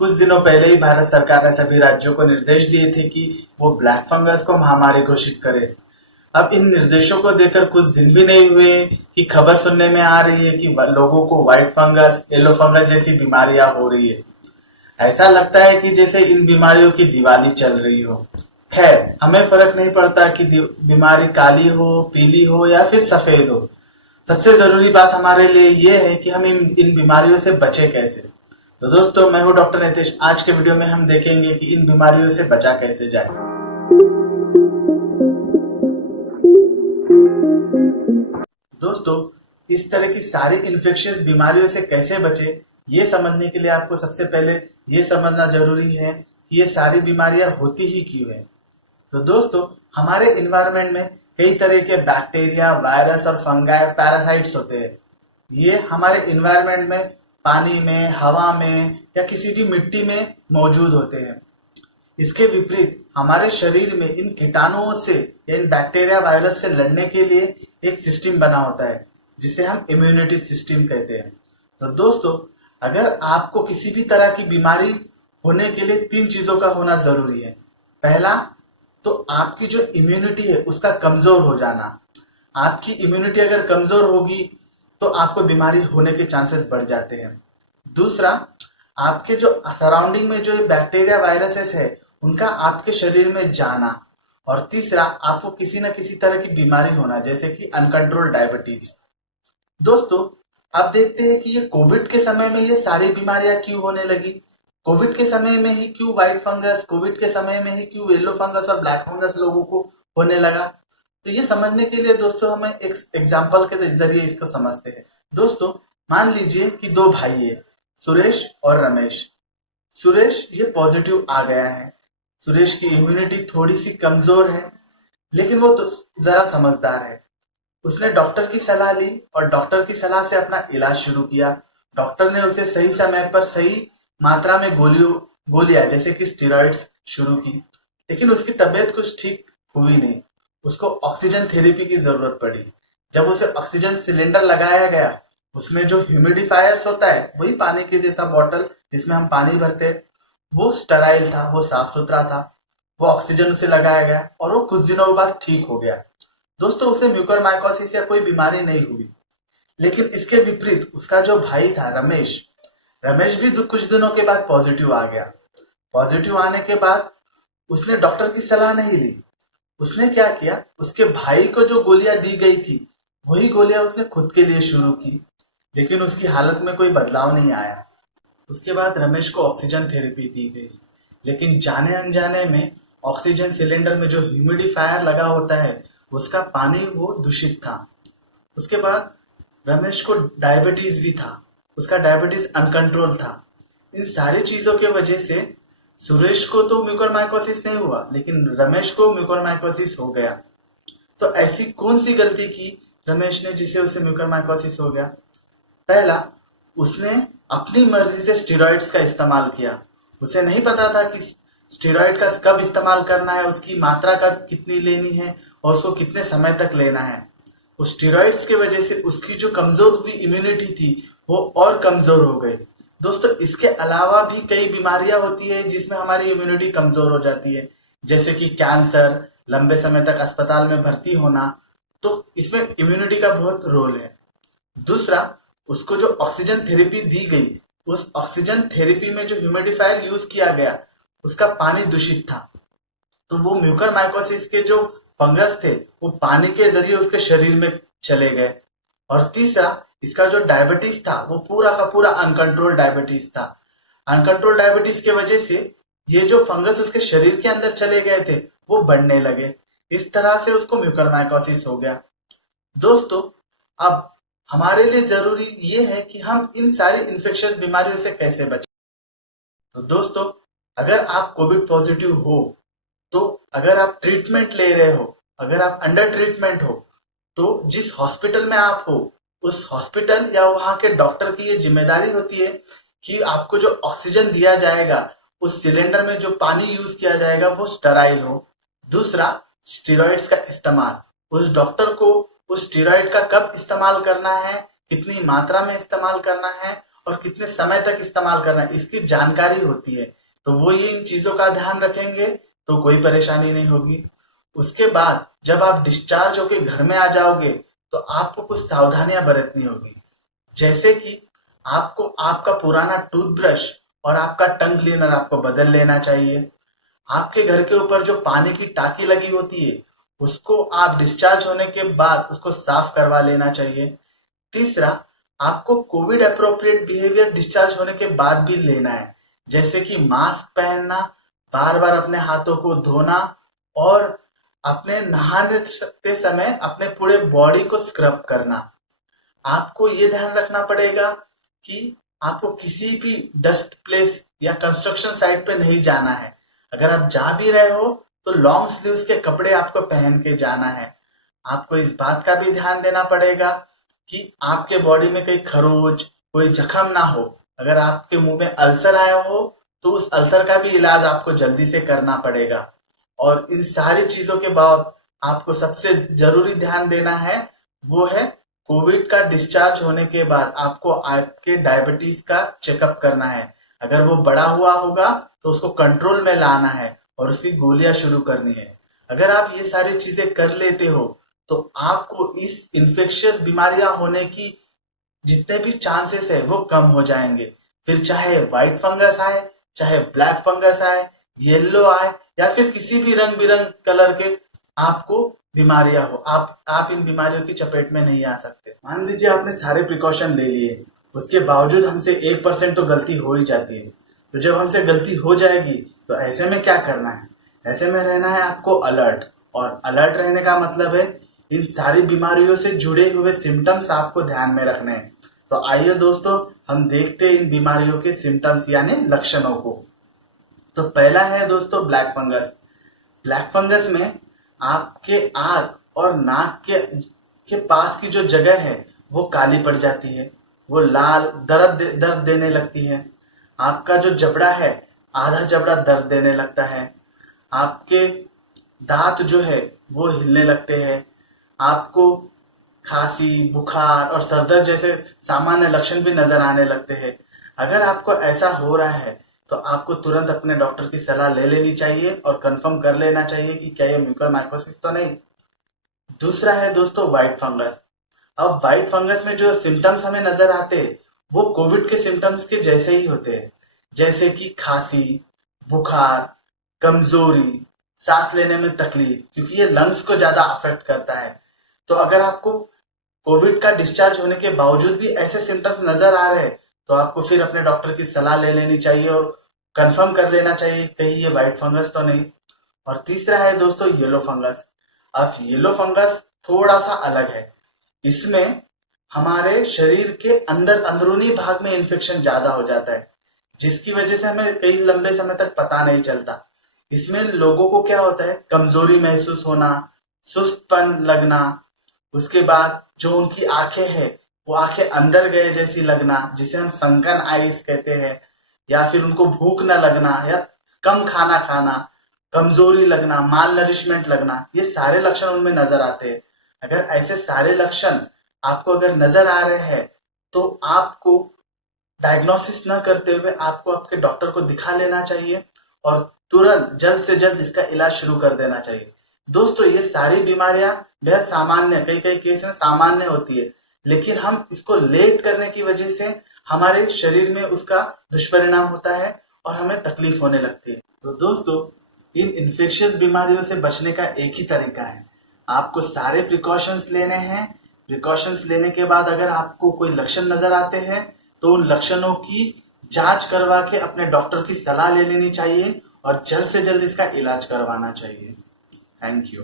कुछ दिनों पहले ही भारत सरकार ने सभी राज्यों को निर्देश दिए थे कि वो ब्लैक फंगस को महामारी घोषित करे। अब इन निर्देशों को देकर कुछ दिन भी नहीं हुए कि खबर सुनने में आ रही है कि लोगों को व्हाइट फंगस, येलो फंगस जैसी बीमारियां हो रही है। ऐसा लगता है कि जैसे इन बीमारियों की दिवाली चल रही हो। खैर, हमें फर्क नहीं पड़ता कि बीमारी काली हो, पीली हो या फिर सफेद हो। सबसे जरूरी बात हमारे लिए ये है कि हम इन बीमारियों से बचे कैसे। तो दोस्तों, मैं हूँ डॉक्टर नितेश। आज के वीडियो में हम देखेंगे कि इन बीमारियों से बचा कैसे जाए। दोस्तों, इस तरह की सारी इन्फेक्शियस बीमारियों से कैसे बचे, ये समझने के लिए आपको सबसे पहले ये समझना जरूरी है कि ये सारी बीमारियां होती ही क्यों है। तो दोस्तों, हमारे इन्वायरमेंट में कई तरह के बैक्टीरिया, वायरस और फंगाई, पैरासाइट्स होते हैं। ये हमारे इन्वायरमेंट में पानी में, हवा में या किसी भी मिट्टी में मौजूद होते हैं। इसके विपरीत हमारे शरीर में इन कीटाणुओं से या इन बैक्टीरिया, वायरस से लड़ने के लिए एक सिस्टम बना होता है जिसे हम इम्यूनिटी सिस्टम कहते हैं। तो दोस्तों, अगर आपको किसी भी तरह की बीमारी होने के लिए 3 चीजों का होना जरूरी है। पहला, तो आपकी जो इम्यूनिटी है उसका कमजोर हो जाना। आपकी इम्यूनिटी अगर कमजोर होगी तो आपको बीमारी होने के चांसेस बढ़ जाते हैं। दूसरा, आपके जो सराउंडिंग में जो बैक्टीरिया, वायरसेस है उनका आपके शरीर में जाना। और तीसरा, आपको किसी न किसी तरह की बीमारी होना, जैसे कि अनकंट्रोल्ड डायबिटीज। दोस्तों, अब देखते हैं कि ये कोविड के समय में ये सारी बीमारियां क्यों होने लगी। कोविड के समय में ही क्यों व्हाइट फंगस, कोविड के समय में ही क्यों येलो फंगस और ब्लैक फंगस लोगों को होने लगा। तो ये समझने के लिए दोस्तों हमें एक एग्जाम्पल के जरिए इसको समझते हैं। दोस्तों, मान लीजिए कि 2 भाई है, सुरेश और रमेश। सुरेश ये पॉजिटिव आ गया है। सुरेश की इम्यूनिटी थोड़ी सी कमजोर है, लेकिन वो तो जरा समझदार है। उसने डॉक्टर की सलाह ली और डॉक्टर की सलाह से अपना इलाज शुरू किया। डॉक्टर ने उसे सही समय पर सही मात्रा में गोलियां जैसे कि स्टेरॉइड्स शुरू की, लेकिन उसकी तबीयत कुछ ठीक हुई नहीं। उसको ऑक्सीजन थेरेपी की जरूरत पड़ी। जब उसे ऑक्सीजन सिलेंडर लगाया गया, उसमें जो ह्यूमिडिफायर्स होता है, वही पानी के जैसा बॉटल जिसमें हम पानी भरते हैं, वो स्टराइल था, वो साफ सुथरा था। वो ऑक्सीजन उसे लगाया गया और वो कुछ दिनों बाद ठीक हो गया। दोस्तों, उसे म्यूकोरमाइकोसिस या कोई बीमारी नहीं हुई। लेकिन इसके विपरीत उसका जो भाई था रमेश, रमेश भी कुछ दिनों के बाद पॉजिटिव आ गया। पॉजिटिव आने के बाद उसने डॉक्टर की सलाह नहीं ली। उसने क्या किया, उसके भाई को जो गोलियां दी गई थी वही गोलियां उसने खुद के लिए शुरू की, लेकिन उसकी हालत में कोई बदलाव नहीं आया। उसके बाद रमेश को ऑक्सीजन थेरेपी दी गई, लेकिन जाने अनजाने में ऑक्सीजन सिलेंडर में जो ह्यूमिडिफायर लगा होता है उसका पानी वो दूषित था। उसके बाद रमेश को डायबिटीज भी था, उसका डायबिटीज अनकंट्रोल था। इन सारी चीजों के वजह से सुरेश को तो म्यूकोरमाइकोसिस नहीं हुआ, लेकिन रमेश को म्यूकोरमाइकोसिस हो गया। तो ऐसी कौन सी गलती की रमेश ने जिससे उसे म्यूकोरमाइकोसिस हो गया। पहला, उसने अपनी मर्जी से स्टेरॉइड्स का इस्तेमाल किया। उसे नहीं पता था कि स्टेरॉइड का कब इस्तेमाल करना है, उसकी मात्रा कब कितनी लेनी है और उसको कितने समय तक लेना है। उस स्टेरॉइड्स की वजह से उसकी जो कमजोर हुई इम्यूनिटी थी वो और कमजोर हो गई। दोस्तों, इसके अलावा भी कई बीमारियां होती है जिसमें हमारी इम्यूनिटी कमजोर हो जाती है, जैसे कि कैंसर, लंबे समय तक अस्पताल में भर्ती होना। तो इसमें इम्यूनिटी का बहुत रोल है। दूसरा, उसको जो ऑक्सीजन थेरेपी दी गई, उस ऑक्सीजन थेरेपी में जो ह्यूमिडिफायर यूज किया गया उसका पानी दूषित था। तो वो म्यूकोरमाइकोसिस के जो फंगस थे वो पानी के जरिए उसके शरीर में चले गए। और तीसरा, इसका जो डायबिटीज था वो पूरा का पूरा अनकंट्रोल डायबिटीज था। अनकंट्रोल डायबिटीज के वजह से ये जो फंगस उसके शरीर के अंदर चले गए थे वो बढ़ने लगे। इस तरह से उसको म्यूकोरमाइकोसिस हो गया। दोस्तों, अब हमारे लिए जरूरी ये है कि हम इन सारी इन्फेक्शियस बीमारियों से कैसे बचें। तो दोस्तों, अगर आप कोविड पॉजिटिव हो, तो अगर आप ट्रीटमेंट ले रहे हो, अगर आप अंडर ट्रीटमेंट हो, तो जिस हॉस्पिटल में आप हो उस हॉस्पिटल या वहां के डॉक्टर की ये जिम्मेदारी होती है कि आपको जो ऑक्सीजन दिया जाएगा, उस सिलेंडर में जो पानी यूज किया जाएगा वो स्टराइल हो। दूसरा, स्टेरॉइड्स का इस्तेमाल, उस डॉक्टर को उस स्टेरॉइड का कब इस्तेमाल करना है, कितनी मात्रा में इस्तेमाल करना है और कितने समय तक इस्तेमाल करना है इसकी जानकारी होती है। तो वो ये इन चीजों का ध्यान रखेंगे तो कोई परेशानी नहीं होगी। उसके बाद जब आप डिस्चार्ज होके घर में आ जाओगे तो आपको कुछ सावधानियां बरतनी होगी, जैसे कि आपको आपका पुराना टूथब्रश और आपका टंग क्लीनर आपको बदल लेना चाहिए। आपके घर के ऊपर जो पानी की टाकी लगी होती है उसको आप डिस्चार्ज होने के बाद उसको साफ करवा लेना चाहिए। तीसरा, आपको कोविड अप्रोप्रिएट बिहेवियर डिस्चार्ज होने के बाद भी लेना है, जैसे कि मास्क पहनना, बार बार अपने हाथों को धोना और अपने नहाने के समय अपने पूरे बॉडी को स्क्रब करना। आपको ये ध्यान रखना पड़ेगा कि आपको किसी भी डस्ट प्लेस या कंस्ट्रक्शन साइट पे नहीं जाना है। अगर आप जा भी रहे हो तो लॉन्ग स्लीव्स के कपड़े आपको पहन के जाना है। आपको इस बात का भी ध्यान देना पड़ेगा कि आपके बॉडी में कोई खरोच, कोई जख्म ना हो। अगर आपके मुंह में अल्सर आया हो तो उस अल्सर का भी इलाज आपको जल्दी से करना पड़ेगा। और इन सारी चीजों के बाद आपको सबसे जरूरी ध्यान देना है वो है कोविड का डिस्चार्ज होने के बाद आपको आपके डायबिटीज का चेकअप करना है। अगर वो बढ़ा हुआ होगा तो उसको कंट्रोल में लाना है और उसकी गोलियां शुरू करनी है। अगर आप ये सारी चीजें कर लेते हो तो आपको इस इन्फेक्शियस बीमारियां होने की जितने भी चांसेस है वो कम हो जाएंगे। फिर चाहे व्हाइट फंगस आए, चाहे ब्लैक फंगस आए, येलो आए या फिर किसी भी रंग बिरंग कलर के आपको बीमारियां हो, आप इन बीमारियों की चपेट में नहीं आ सकते। मान लीजिए आपने सारे प्रिकॉशन ले लिए, उसके बावजूद हमसे 1% तो गलती हो ही जाती है। तो जब हमसे गलती हो जाएगी तो ऐसे में क्या करना है? ऐसे में रहना है आपको अलर्ट, और अलर्ट रहने का मतलब है इन सारी बीमारियों से जुड़े हुए सिम्टम्स आपको ध्यान में रखने हैं। तो आइए दोस्तों हम देखते हैं इन बीमारियों के सिम्टम्स यानी लक्षणों को। तो पहला है दोस्तों ब्लैक फंगस। ब्लैक फंगस में आपके आंख और नाक के पास की जो जगह है वो काली पड़ जाती है, वो लाल दर्द देने लगती है। आपका जो जबड़ा है आधा जबड़ा दर्द देने लगता है। आपके दांत जो है वो हिलने लगते हैं। आपको खांसी, बुखार और सर दर्द जैसे सामान्य लक्षण भी नजर आने लगते हैं। अगर आपको ऐसा हो रहा है तो आपको तुरंत अपने डॉक्टर की सलाह ले लेनी चाहिए और कंफर्म कर लेना चाहिए कि क्या ये म्यूकोरमाइकोसिस तो नहीं। दूसरा है दोस्तों व्हाइट फंगस। अब व्हाइट फंगस में जो सिम्टम्स हमें नजर आते हैं वो कोविड के सिम्टम्स के जैसे ही होते हैं, जैसे कि खांसी, बुखार, कमजोरी, सांस लेने में तकलीफ, क्योंकि ये लंग्स को ज्यादा अफेक्ट करता है। तो अगर आपको कोविड का डिस्चार्ज होने के बावजूद भी ऐसे सिम्टम्स नजर आ रहे हैं तो आपको फिर अपने डॉक्टर की सलाह ले लेनी चाहिए और कंफर्म कर लेना चाहिए कहीं ये व्हाइट फंगस तो नहीं। और तीसरा है दोस्तों येलो फंगस। अब येलो फंगस थोड़ा सा अलग है। इसमें हमारे शरीर के अंदरूनी भाग में इन्फेक्शन ज्यादा हो जाता है, जिसकी वजह से हमें कई लंबे समय तक पता नहीं चलता। इसमें लोगों को क्या होता है, कमजोरी महसूस होना, सुस्तपन लगना, उसके बाद जो उनकी आंखें हैं वो आंखें अंदर गए जैसी लगना, जिसे हम संकन आइज कहते हैं, या फिर उनको भूख न लगना या कम खाना खाना, कमजोरी लगना, माल नरिशमेंट लगना, ये सारे लक्षण उनमें नजर आते हैं। अगर ऐसे सारे लक्षण आपको अगर नजर आ रहे हैं तो आपको डायग्नोसिस न करते हुए आपको आपके डॉक्टर को दिखा लेना चाहिए और तुरंत जल्द से जल्द इसका इलाज शुरू कर देना चाहिए। दोस्तों ये सारी बीमारियां बेहद सामान्य, कई केस में सामान्य होती है, लेकिन हम इसको लेट करने की वजह से हमारे शरीर में उसका दुष्परिणाम होता है और हमें तकलीफ होने लगती है। तो दोस्तों इन इन्फेक्शियस बीमारियों से बचने का एक ही तरीका है, आपको सारे प्रिकॉशंस लेने हैं। प्रिकॉशंस लेने के बाद अगर आपको कोई लक्षण नजर आते हैं तो उन लक्षणों की जांच करवा के अपने डॉक्टर की सलाह ले लेनी चाहिए और जल्द से जल्द इसका इलाज करवाना चाहिए। Thank you.